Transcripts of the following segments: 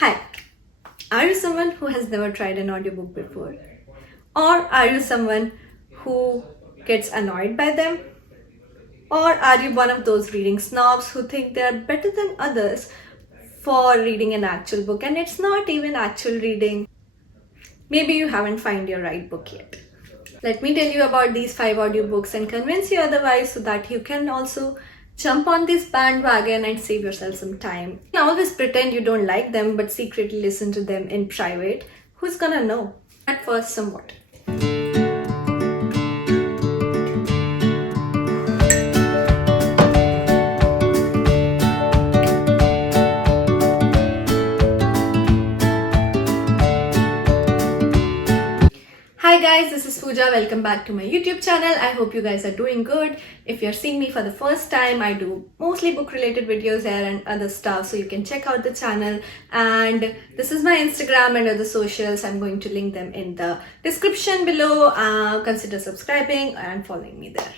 Hi, are you someone who has never tried an audiobook before? Or are you someone who gets annoyed by them? Or are you one of those reading snobs who think they are better than others for reading an actual book and it's not even actual reading? Maybe you haven't found your right book yet. Let me tell you about these 5 audiobooks and convince you otherwise so that you can also jump on this bandwagon and save yourself some time. You can always pretend you don't like them but secretly listen to them in private. Who's gonna know? At first, somewhat. Hi guys, this is Pooja. Welcome back to my YouTube channel. I hope you guys are doing good. If you're seeing me for the first time, I do mostly book related videos here and other stuff, so you can check out the channel. And this is my Instagram and other socials. I'm going to link them in the description below. Consider subscribing and following me there.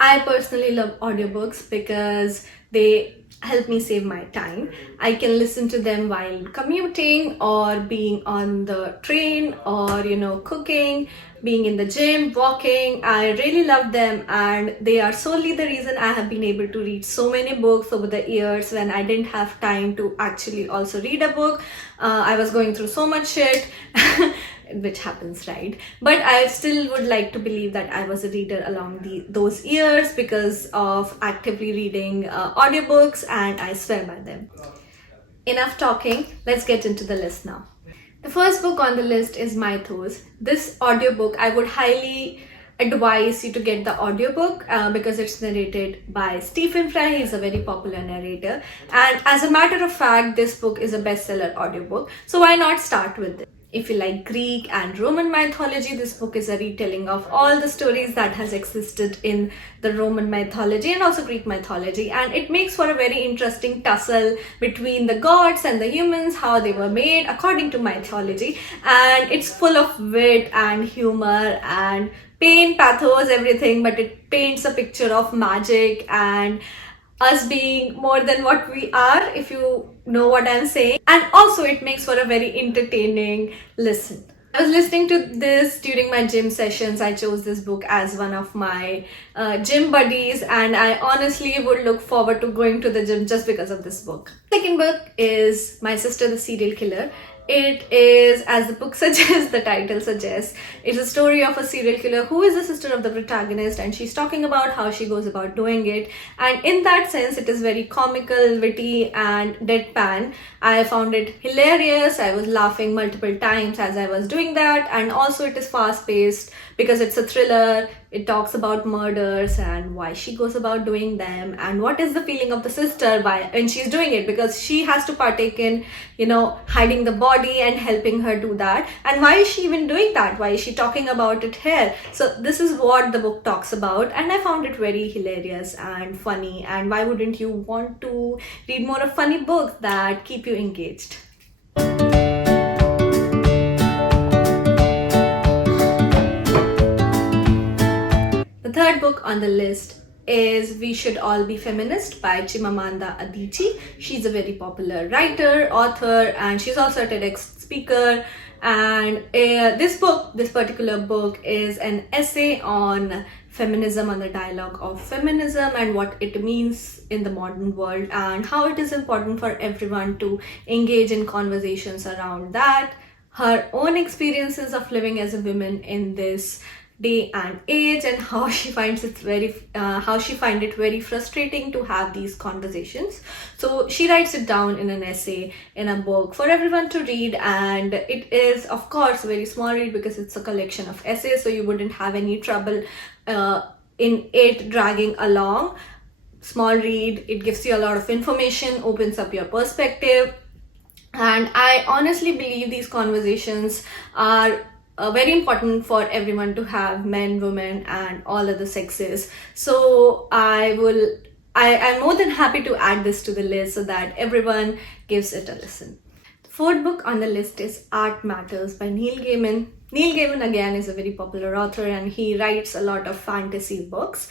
I personally love audiobooks because they help me save my time. I can listen to them while commuting or being on the train or cooking, being in the gym, walking. I really love them and they are solely the reason I have been able to read so many books over the years when I didn't have time to actually also read a book. I was going through so much shit which happens, right? But I still would like to believe that I was a reader along those years because of actively reading audiobooks, and I swear by them. Enough talking, let's get into the list now. The first book on the list is Mythos. This audiobook, I would highly advise you to get the audiobook because it's narrated by Stephan Fry. He's a very popular narrator, and as a matter of fact, this book is a bestseller audiobook, so why not start with it? If you like Greek and Roman mythology, this book is a retelling of all the stories that has existed in the Roman mythology and also Greek mythology, and it makes for a very interesting tussle between the gods and the humans, how they were made according to mythology, and it's full of wit and humor and pain, pathos, everything, but it paints a picture of magic and us being more than what we are, if you know what I'm saying. And also it makes for a very entertaining listen. I was listening to this during my gym sessions. I chose this book as one of my gym buddies, and I honestly would look forward to going to the gym just because of this book. Second book is My Sister the Serial Killer. It is, as the book suggests, the title suggests, it's a story of a serial killer who is the sister of the protagonist, and she's talking about how she goes about doing it. And in that sense, it is very comical, witty, and deadpan. I found it hilarious. I was laughing multiple times as I was doing that, and also it is fast-paced because it's a thriller. It talks about murders and why she goes about doing them, and what is the feeling of the sister when she's doing it, because she has to partake in, hiding the body and helping her do that. And why is she even doing that? Why is she talking about it here? So this is what the book talks about, and I found it very hilarious and funny. And why wouldn't you want to read more of funny books that keep you engaged? The third book on the list is We Should All Be Feminist by Chimamanda Adichie. She's a very popular writer, author, and she's also a TEDx speaker. And this particular book is an essay on feminism, on the dialogue of feminism and what it means in the modern world, and how it is important for everyone to engage in conversations around that, her own experiences of living as a woman in this day and age, and how she finds it very frustrating to have these conversations. So she writes it down in an essay in a book for everyone to read, and it is of course a very small read because it's a collection of essays, so you wouldn't have any trouble in it dragging along. Small read, it gives you a lot of information, opens up your perspective, and I honestly believe these conversations are very important for everyone to have, men, women, and all other sexes. So I'm more than happy to add this to the list so that everyone gives it a listen. The fourth book on the list is Art Matters by Neil Gaiman. Neil Gaiman again is a very popular author, and he writes a lot of fantasy books.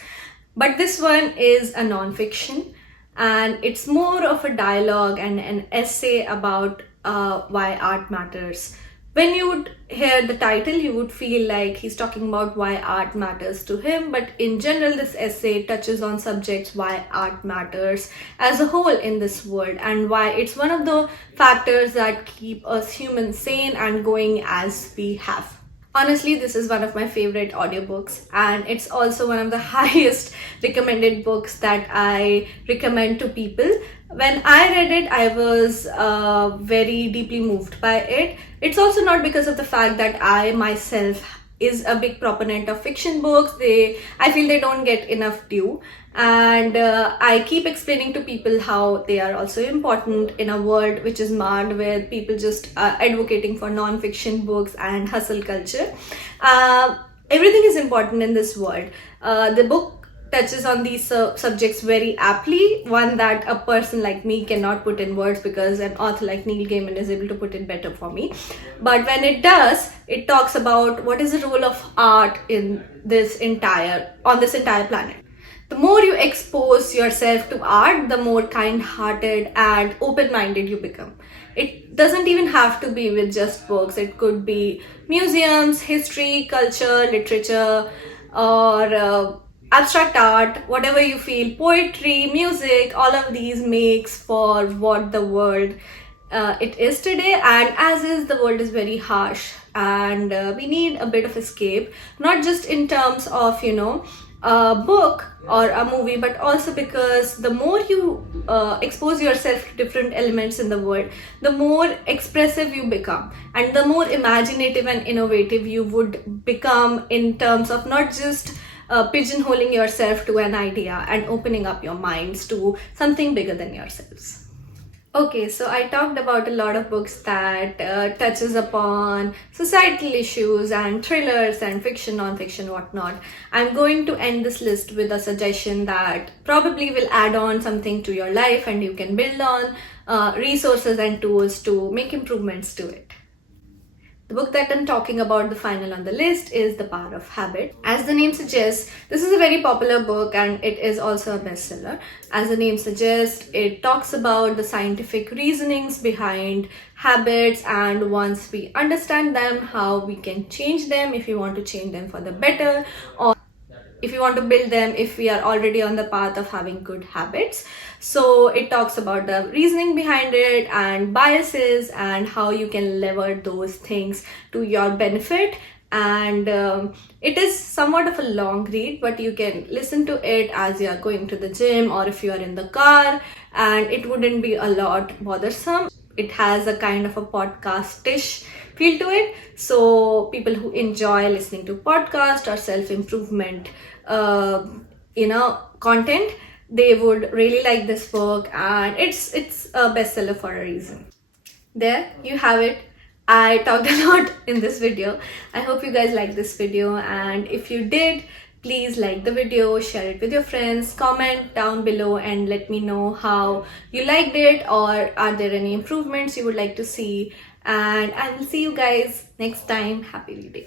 But this one is a non-fiction, and it's more of a dialogue and an essay about why art matters. When you would hear the title, you would feel like he's talking about why art matters to him, but in general, this essay touches on subjects why art matters as a whole in this world and why it's one of the factors that keep us humans sane and going as we have. Honestly, this is one of my favorite audiobooks, and it's also one of the highest recommended books that I recommend to people. When I read it, I was very deeply moved by it. It's also not because of the fact that I myself is a big proponent of fiction books. I feel they don't get enough due, and I keep explaining to people how they are also important in a world which is marred with people just advocating for non-fiction books and hustle culture. Everything is important in this world. The book touches on these subjects very aptly, one that a person like me cannot put in words because an author like Neil Gaiman is able to put it better for me. But when it does, it talks about what is the role of art in this entire planet. The more you expose yourself to art, the more kind-hearted and open-minded you become. It doesn't even have to be with just books. It could be museums, history, culture, literature, or abstract art, whatever you feel, poetry, music, all of these makes for what the world it is today. And as is, the world is very harsh, and we need a bit of escape, not just in terms of a book or a movie, but also because the more you expose yourself to different elements in the world, the more expressive you become, and the more imaginative and innovative you would become in terms of not just pigeonholing yourself to an idea and opening up your minds to something bigger than yourselves. Okay, so I talked about a lot of books that touches upon societal issues and thrillers and fiction, non-fiction, whatnot. I'm going to end this list with a suggestion that probably will add on something to your life, and you can build on resources and tools to make improvements to it. The book that I'm talking about, the final on the list, is The Power of Habit. As the name suggests, this is a very popular book and it is also a bestseller. As the name suggests, it talks about the scientific reasonings behind habits, and once we understand them, how we can change them if we want to change them for the better, or if you want to build them if we are already on the path of having good habits. So it talks about the reasoning behind it and biases and how you can lever those things to your benefit. And it is somewhat of a long read, but you can listen to it as you are going to the gym or if you are in the car, and it wouldn't be a lot bothersome. It has a kind of a podcast-ish feel to it. So people who enjoy listening to podcast or self-improvement content, they would really like this book, and it's a bestseller for a reason. There you have it. I talked a lot in this video. I hope you guys liked this video, and if you did, please like the video, share it with your friends, comment down below and let me know how you liked it, or are there any improvements you would like to see. And I will see you guys next time. Happy reading.